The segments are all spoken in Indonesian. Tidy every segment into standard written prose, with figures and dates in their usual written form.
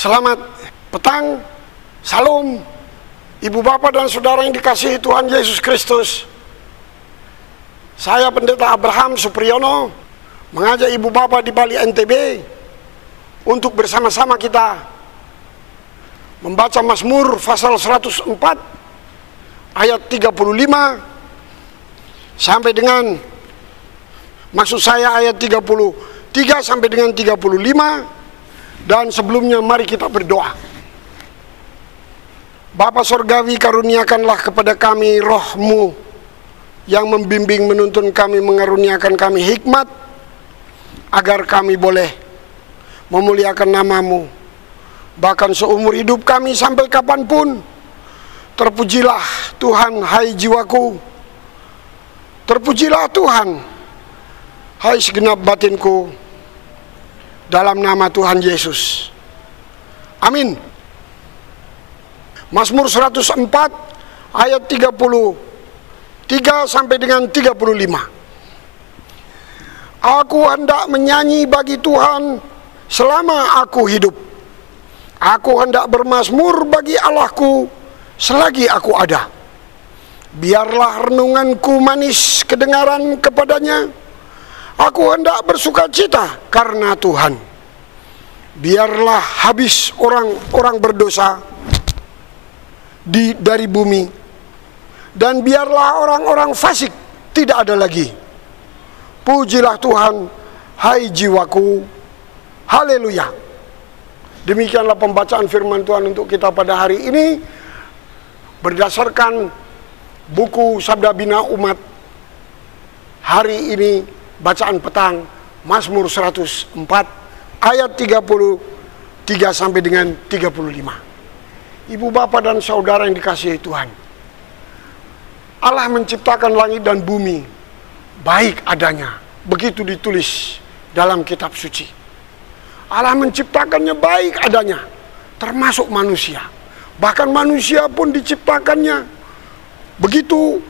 Selamat petang, salam, ibu bapak dan saudara yang dikasihi Tuhan Yesus Kristus. Saya Pendeta Abraham Supriyono mengajak ibu bapak di Bali NTB untuk bersama-sama kita membaca Mazmur pasal 104 ayat 35 sampai dengan, maksud saya ayat 33 sampai dengan 35. Dan sebelumnya mari kita berdoa. Bapa Sorgawi, karuniakanlah kepada kami roh-Mu yang membimbing, menuntun kami, mengaruniakan kami hikmat, agar kami boleh memuliakan nama-Mu bahkan seumur hidup kami sampai kapanpun. Terpujilah Tuhan, hai jiwaku. Terpujilah Tuhan, hai segenap batinku, dalam nama Tuhan Yesus. Amin. Mazmur 104 ayat 33 sampai dengan 35. Aku hendak menyanyi bagi Tuhan selama aku hidup. Aku hendak bermazmur bagi Allahku selagi aku ada. Biarlah renunganku manis kedengaran kepadanya. Aku hendak bersukacita karena Tuhan. Biarlah habis orang-orang berdosa dari bumi, dan biarlah orang-orang fasik tidak ada lagi. Pujilah Tuhan, hai jiwaku. Haleluya. Demikianlah pembacaan firman Tuhan untuk kita pada hari ini, berdasarkan buku Sabda Bina Umat. Hari ini bacaan petang Mazmur 104 ayat 33 sampai dengan 35. Ibu bapak dan saudara yang dikasihi Tuhan, Allah menciptakan langit dan bumi baik adanya, begitu ditulis dalam kitab suci. Allah menciptakannya baik adanya, termasuk manusia. Bahkan manusia pun diciptakannya begitu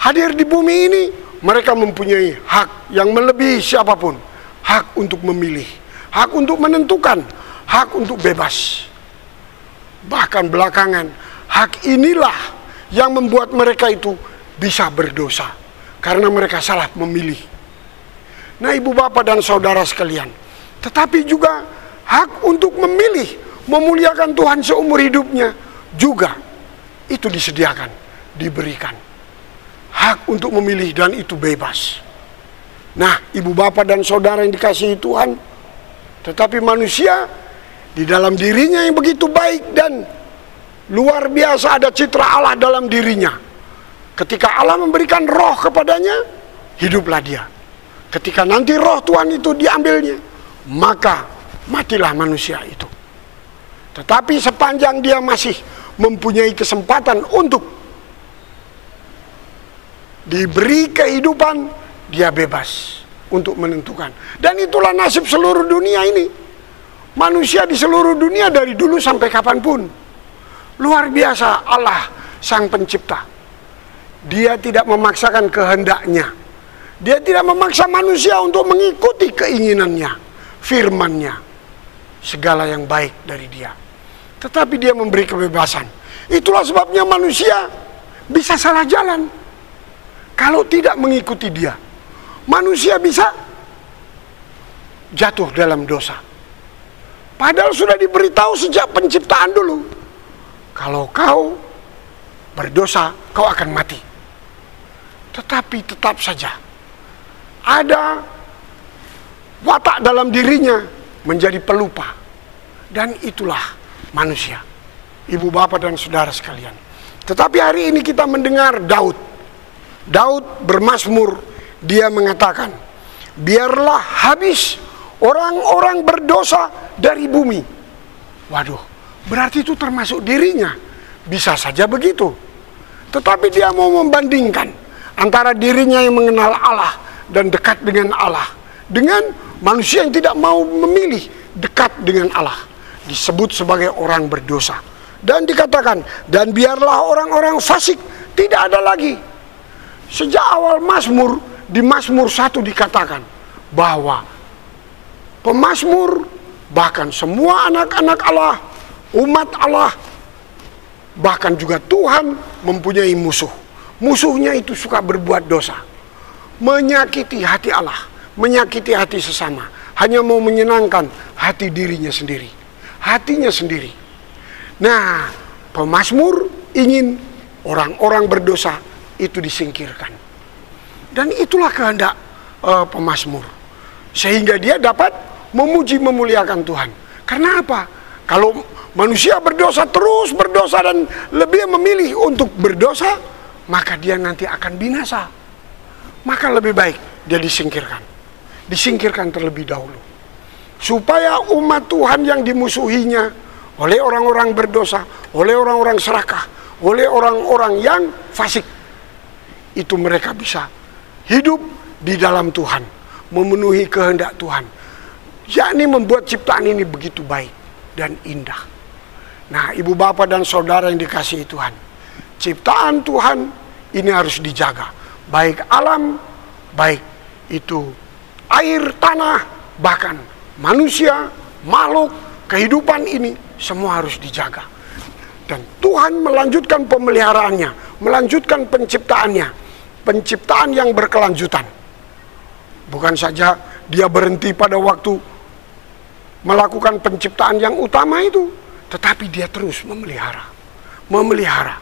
hadir di bumi ini. Mereka mempunyai hak yang melebihi siapapun. Hak untuk memilih, hak untuk menentukan, hak untuk bebas. Bahkan belakangan, hak inilah yang membuat mereka itu bisa berdosa, karena mereka salah memilih. Nah, ibu bapak dan saudara sekalian, tetapi juga hak untuk memilih, memuliakan Tuhan seumur hidupnya juga itu disediakan, diberikan. Hak untuk memilih, dan itu bebas. Nah, ibu bapak dan saudara yang dikasihi Tuhan, tetapi manusia di dalam dirinya yang begitu baik dan luar biasa, ada citra Allah dalam dirinya. Ketika Allah memberikan roh kepadanya, hiduplah dia. Ketika nanti roh Tuhan itu diambilnya, maka matilah manusia itu. Tetapi sepanjang dia masih mempunyai kesempatan untuk diberi kehidupan, dia bebas untuk menentukan. Dan itulah nasib seluruh dunia ini. Manusia di seluruh dunia dari dulu sampai kapanpun. Luar biasa Allah sang pencipta. Dia tidak memaksakan kehendaknya. Dia tidak memaksa manusia untuk mengikuti keinginannya, firman-Nya, segala yang baik dari dia. Tetapi dia memberi kebebasan. Itulah sebabnya manusia bisa salah jalan kalau tidak mengikuti dia. Manusia bisa jatuh dalam dosa. Padahal sudah diberitahu sejak penciptaan dulu, kalau kau berdosa, kau akan mati. Tetapi tetap saja ada watak dalam dirinya menjadi pelupa. Dan itulah manusia, ibu bapak dan saudara sekalian. Tetapi hari ini kita mendengar Daud bermazmur, dia mengatakan, biarlah habis orang-orang berdosa dari bumi. Waduh, berarti itu termasuk dirinya. Bisa saja begitu. Tetapi dia mau membandingkan antara dirinya yang mengenal Allah dan dekat dengan Allah, dengan manusia yang tidak mau memilih dekat dengan Allah, disebut sebagai orang berdosa. Dan dikatakan, dan biarlah orang-orang fasik tidak ada lagi. Sejak awal Mazmur, di Mazmur 1 dikatakan bahwa pemazmur bahkan semua anak-anak Allah, umat Allah, bahkan juga Tuhan mempunyai musuh. Musuhnya itu suka berbuat dosa, menyakiti hati Allah, menyakiti hati sesama, hanya mau menyenangkan hati dirinya sendiri, hatinya sendiri. Nah, pemazmur ingin orang-orang berdosa itu disingkirkan. Dan itulah kehendak pemazmur. Sehingga dia dapat memuji memuliakan Tuhan. Karena apa? Kalau manusia berdosa, terus berdosa dan lebih memilih untuk berdosa, maka dia nanti akan binasa. Maka lebih baik dia disingkirkan. Disingkirkan terlebih dahulu. Supaya umat Tuhan yang dimusuhinya oleh orang-orang berdosa, oleh orang-orang serakah, oleh orang-orang yang fasik, itu mereka bisa hidup di dalam Tuhan, memenuhi kehendak Tuhan, yakni membuat ciptaan ini begitu baik dan indah. Nah, ibu bapak dan saudara yang dikasihi Tuhan, ciptaan Tuhan ini harus dijaga, baik alam, baik itu air, tanah, bahkan manusia, makhluk, kehidupan ini semua harus dijaga. Dan Tuhan melanjutkan pemeliharaannya, melanjutkan penciptaannya, penciptaan yang berkelanjutan. Bukan saja dia berhenti pada waktu melakukan penciptaan yang utama itu, tetapi dia terus memelihara, memelihara.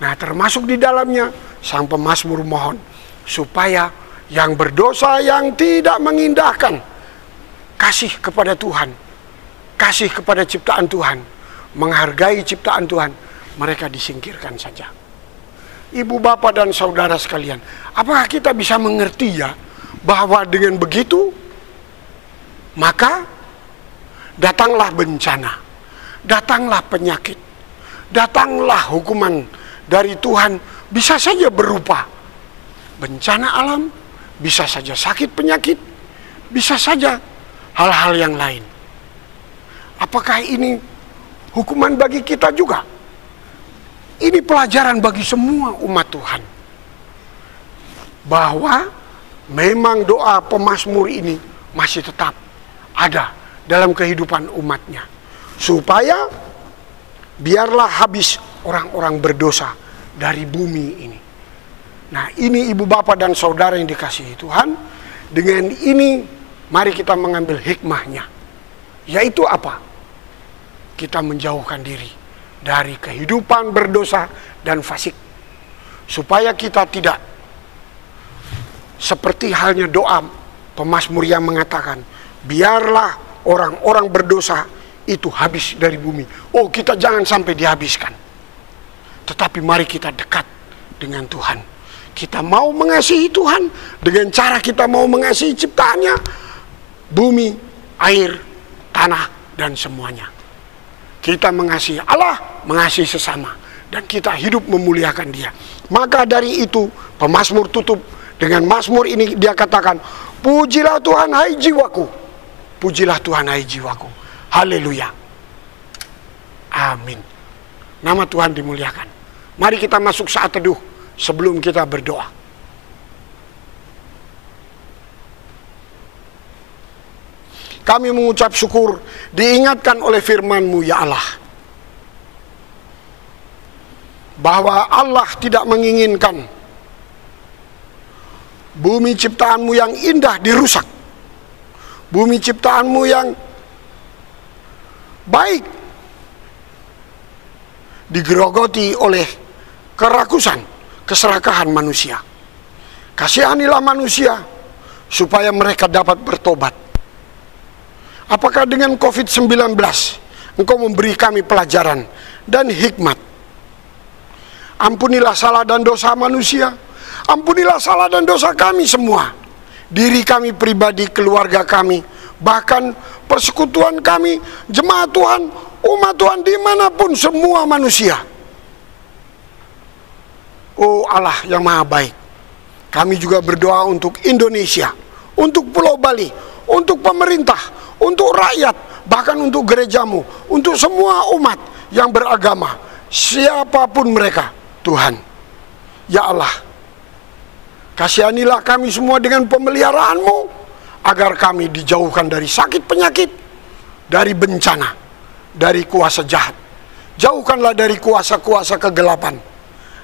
Nah, termasuk di dalamnya sang pemazmur mohon supaya yang berdosa, yang tidak mengindahkan kasih kepada Tuhan, kasih kepada ciptaan Tuhan, menghargai ciptaan Tuhan, mereka disingkirkan saja. Ibu bapak dan saudara sekalian, apakah kita bisa mengerti ya bahwa dengan begitu maka datanglah bencana, datanglah penyakit, datanglah hukuman dari Tuhan, bisa saja berupa bencana alam, bisa saja sakit penyakit, bisa saja hal-hal yang lain. Apakah ini hukuman bagi kita juga? Ini pelajaran bagi semua umat Tuhan, bahwa memang doa pemazmur ini masih tetap ada dalam kehidupan umatnya, supaya biarlah habis orang-orang berdosa dari bumi ini. Nah, ini ibu bapak dan saudara yang dikasihi Tuhan, dengan ini mari kita mengambil hikmahnya, yaitu apa? Kita menjauhkan diri dari kehidupan berdosa dan fasik, supaya kita tidak seperti halnya doa pemazmur yang mengatakan, biarlah orang-orang berdosa itu habis dari bumi. Oh, kita jangan sampai dihabiskan, tetapi mari kita dekat dengan Tuhan. Kita mau mengasihi Tuhan dengan cara kita mau mengasihi ciptaannya, bumi, air, tanah, dan semuanya. Kita mengasihi Allah, mengasihi sesama, dan kita hidup memuliakan Dia. Maka dari itu pemazmur tutup dengan mazmur ini, dia katakan, pujilah Tuhan hai jiwaku, pujilah Tuhan hai jiwaku. Haleluya, amin. Nama Tuhan dimuliakan. Mari kita masuk saat teduh sebelum kita berdoa. Kami mengucap syukur diingatkan oleh firman-Mu ya Allah, bahwa Allah tidak menginginkan bumi ciptaan-Mu yang indah dirusak, bumi ciptaan-Mu yang baik digerogoti oleh kerakusan, keserakahan manusia. Kasihanilah manusia supaya mereka dapat bertobat. Apakah dengan COVID-19 Engkau memberi kami pelajaran dan hikmat? Ampunilah salah dan dosa manusia, ampunilah salah dan dosa kami semua, diri kami pribadi, keluarga kami, bahkan persekutuan kami, jemaat Tuhan, umat Tuhan dimanapun semua manusia. Oh Allah yang maha baik, kami juga berdoa untuk Indonesia, untuk Pulau Bali, untuk pemerintah, untuk rakyat, bahkan untuk gerejamu, untuk semua umat yang beragama, siapapun mereka, Tuhan. Ya Allah, kasihanilah kami semua dengan pemeliharaan-Mu, agar kami dijauhkan dari sakit penyakit, dari bencana, dari kuasa jahat. Jauhkanlah dari kuasa-kuasa kegelapan.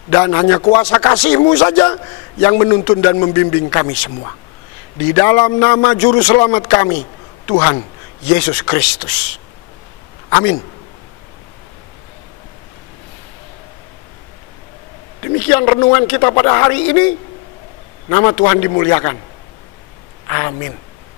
Dan hanya kuasa kasih-Mu saja yang menuntun dan membimbing kami semua. Di dalam nama Juru Selamat kami, Tuhan Yesus Kristus. Amin. Demikian renungan kita pada hari ini. Nama Tuhan dimuliakan. Amin.